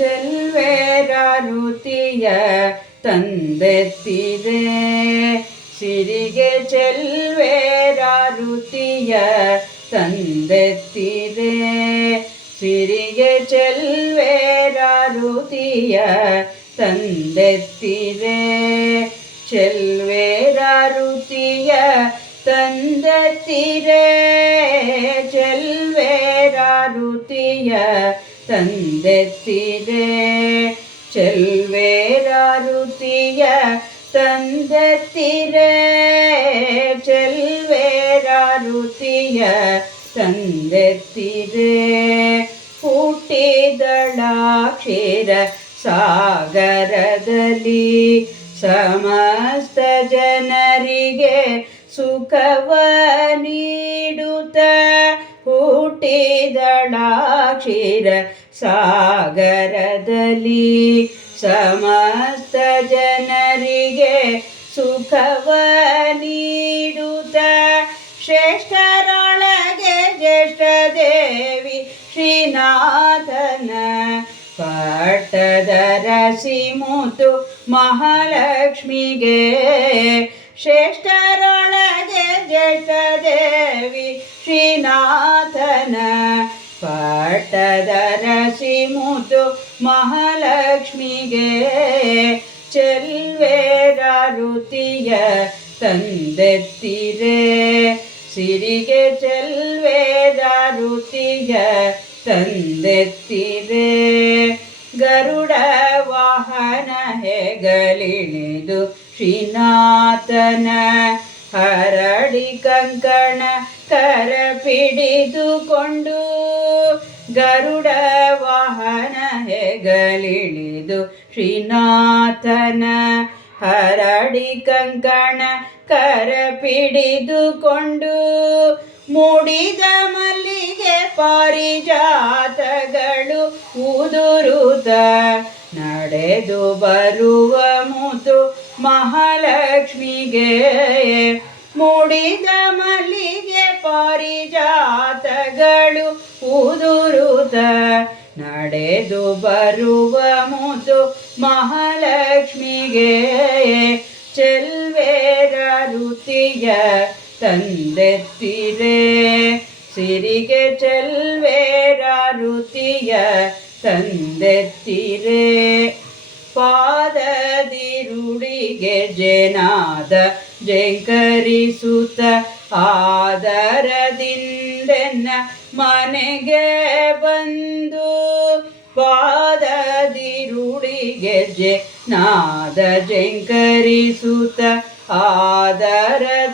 ಚೆಲ್ವೇರಾರುತಿಯ ತಂದೆತ್ತಿದೆ. ಸಿರಿಗೆ ಚೆಲ್ವೇರಾರುತಿಯ ತಂದೆತ್ತಿದೆ. ಸಿರಿಗೆ ಚೆಲ್ವೇರಾರುತಿಯ ತಂದೆತ್ತಿದೆ. ಚೆಲ್ವೇರಾರುತಿಯ ತಂದೆತ್ತಿರೆ ಚೆಲ್ವೇರಾರುತಿಯ ತಂದೆತ್ತಿರೆ ಚೆಲ್ವೇರಾರುತಿಯ ತಂದೆತ್ತಿರೆ ಚೆಲ್ವೇರಾರುತಿಯ ತಂದೆತ್ತಿರೆ ಹುಟ್ಟಿದಳಾಕ್ಷೀರ ಸಾಗರದಲ್ಲಿ ಸಮಸ್ತ ಜನರಿಗೆ ಸುಖವ ನೀಡುತ್ತ ಹುಟ್ಟಿದಳಾಕ್ಷೀರ ಸಾಗರದಲ್ಲಿ ಸಮಸ್ತ ಜನರಿಗೆ ಸುಖವ ನೀಡುತ್ತ ಶ್ರೇಷ್ಠರೊಳಗೆ ಜ್ಯೇಷ್ಠ ದೇವಿ ಶ್ರೀನಾಥನ ಪಟ್ಟದರಸಿ ಮುತು ಮಹಾಲಕ್ಷ್ಮಿಗೆ ಶ್ರೇಷ್ಠರೊಳಗೆ ಶ್ರೀನಾಥನ ಪಟ್ಟದ ರಸಿಮುತು ಮಹಾಲಕ್ಷ್ಮಿಗೆ ಚೆಲ್ವೇರಾರುತಿಯ ತಂದೆತ್ತಿರೆ. ಸಿರಿಗೆ ಚೆಲ್ವೇರಾರುತಿಯ ತಂದೆತ್ತಿರೆ. ಗರುಡ ವಾಹನ ಹೆಗಲಿಳಿದು ಶ್ರೀನಾಥನ ಹರಡಿ ಕಂಕಣ ಕರ ಪಿಡಿದುಕೊಂಡು ಗರುಡ ವಾಹನ ಹೆಗಲಿಳಿದು ಶ್ರೀನಾಥನ ಹರಡಿ ಕಂಕಣ ಕರ ಪಿಡಿದುಕೊಂಡು ಮೂಡಿದ ಮಲ್ಲಿಗೆ ಪಾರಿಜಾತಗಳು ಉದುರುತ ನಡೆದು ಬರುವ ಮುತು ಮಹಾಲಕ್ಷ್ಮಿಗೆ ಮೂಡಿದ ಮಲ್ಲಿಗೆ ಪಾರಿಜಾತಗಳು ಉದುರುತ ನಡೆದು ಬರುವ ಮುತು ಮಹಾಲಕ್ಷ್ಮಿಗೆ ಚೆಲ್ವೇರಾರುತಿಯ ತಂದೆತ್ತಿರೆ. ಸಿರಿಗೆ ಚೆಲ್ವೇರಾರುತಿಯ ತಂದೆತ್ತಿರೆ. ಪಾದದಿರುಡಿಗೆ ಜನಾದ ಜಂಕರಿಸುತ್ತ ಆದರದಿಂದೆನ್ನ ಮನೆಗೆ ಬಂದು ಪಾದದಿರುಳಿಗೆ ಜೆ ನಾದ ಜಂಕರಿಸುತ್ತ ಆದರದಿಂದೆನ್ನ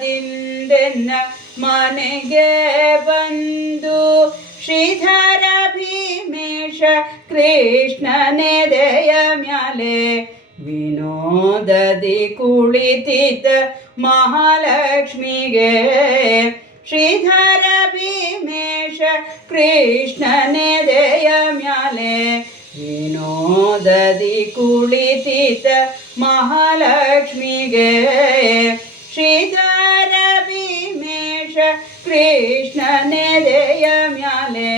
ಮನೆಗೆ ಬಂದು ಶ್ರೀಧರ ಭೀಮೇಶ ಕೃಷ್ಣನೆದೆಯ ಮ್ಯಾಲೆ ವಿನೋದದಿ ಕುಳಿತಿದ್ದ ಮಹಾಲಕ್ಷ್ಮಿಗೆ ಶ್ರೀಧರ ಭೀಮೇಶ ಕೃಷ್ಣನೆದೆಯ ಮ್ಯಾಲೆ ವಿನೋದದಿ ಕುಳಿತಿದ್ದ ಮಹಾಲಕ್ಷ್ಮಿಗೆ ಶ್ರೀಧರ ಭೀಮೇಶ ಕೃಷ್ಣನೆದೆಯ ಮ್ಯಾಲೆ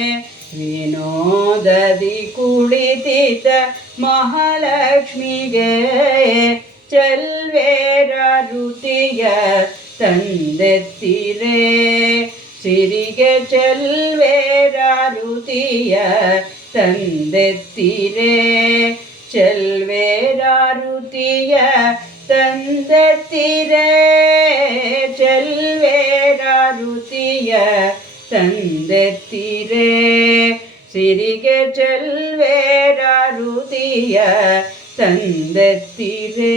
ವಿನೋದದಿ ಕುಳಿತಿದ್ದ ಮಹಾಲಕ್ಷ್ಮಿಗೆ ಚೆಲ್ವೇರಾರುತಿಯ ತಂದೆತ್ತಿರೆ ಸಿರಿಗೆ ಚೆಲ್ವೇರಾರುತಿಯ ತಂದೆತ್ತಿರೆ ಚೆಲ್ವೇರಾರುತಿಯ ತಂದೆತ್ತಿರೆ ಚೆಲ್ವೇರಾರುತಿಯ ತಂದೆತ್ತಿರೆ ಸಿರಿಗೆ ಚೆಲ್ವೇರಾರುತಿಯ ತಂದೆತ್ತಿರೆ